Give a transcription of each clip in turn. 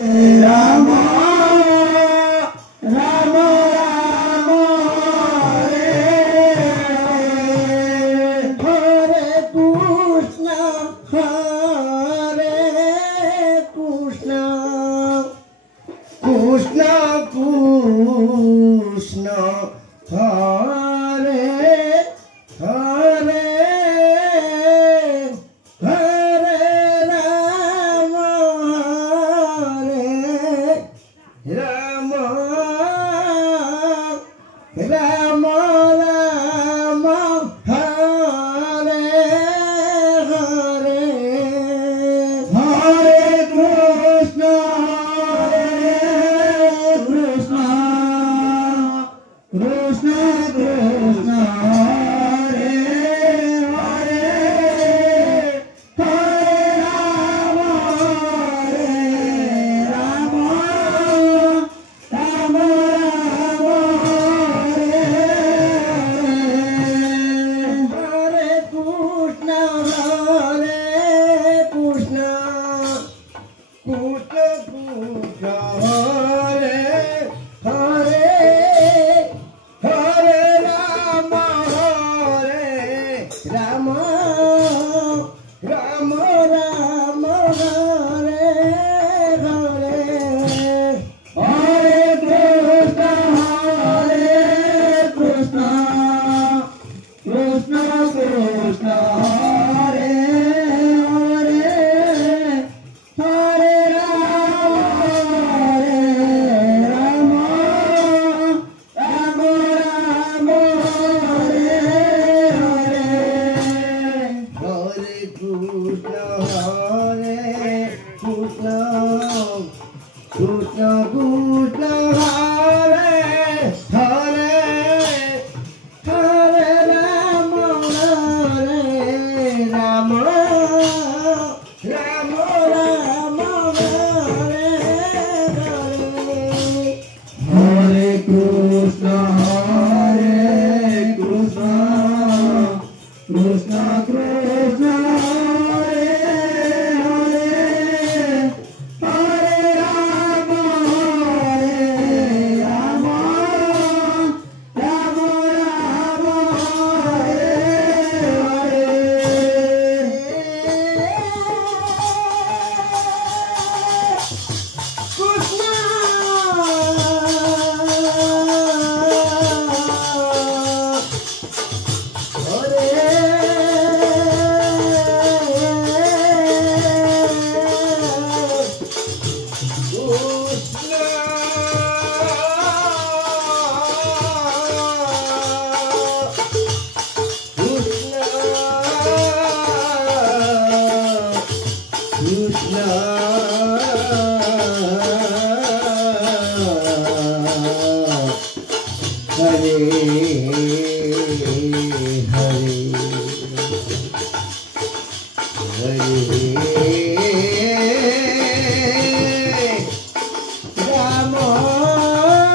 Ram Ram Ram Hare Hare Krishna Hare Krishna Krishna Krishna Hare Hare Hare Rama Rama Rama Rama Hare Hare Hare Krishna Krishna Krishna Krishna Hare Hare Hare Rama Rama Rama Hare Krishna Krishna Krishna Hare Hare Hare Rama Rama Rama Rama Hare Hare Hare Krishna Krishna Krishna Hare Hare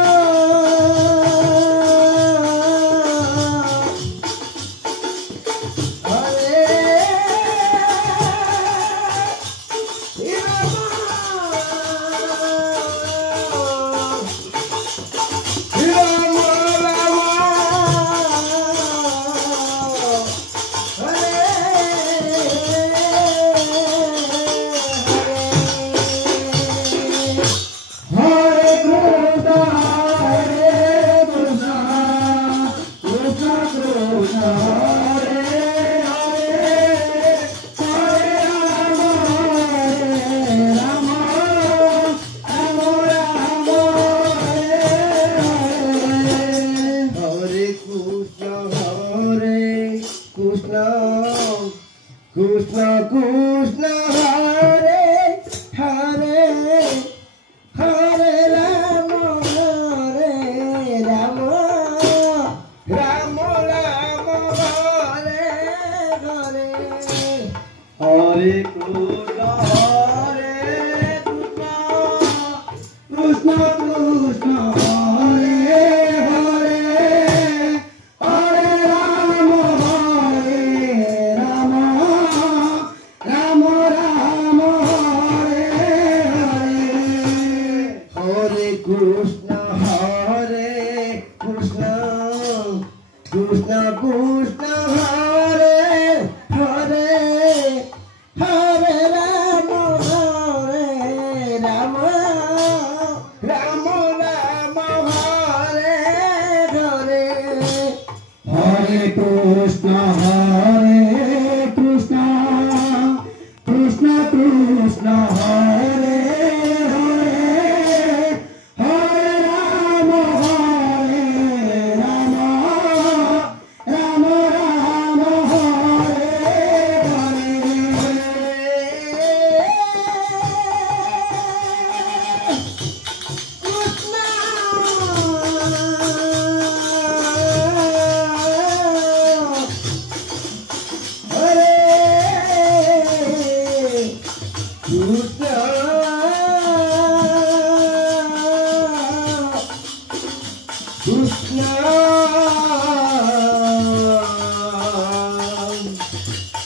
Hare Rama Rama Rama Hare Hare Hare Krishna Krishna Krishna Krishna Hare Hare Hare Rama Rama Rama Rama Hare Hare Hare Krishna Krishna Krishna Hare Hare Hare Rama Rama Rama Rama Hare Krishna Hare Krishna Krishna Krishna Hare Hare Hare Rama Hare Rama Rama Rama Hare Hare Hare Krishna Krishna Krishna Hare Hare Hare Rama Rama Rama Rama Hare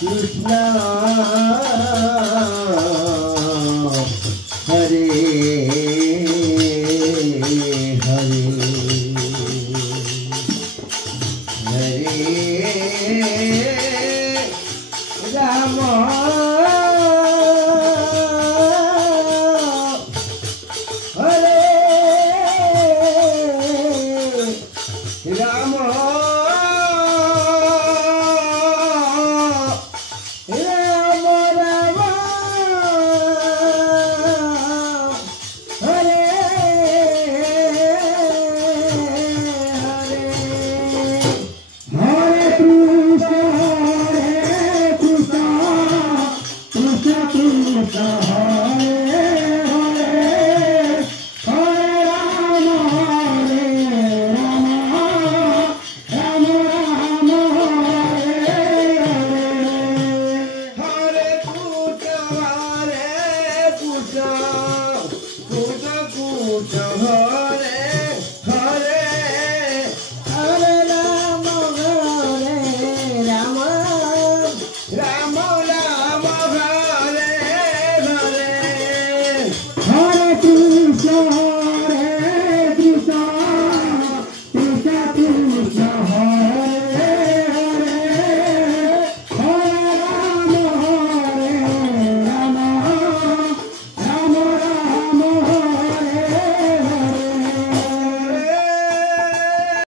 Krishna Hare Hare Hare Rama Hare Rama Hare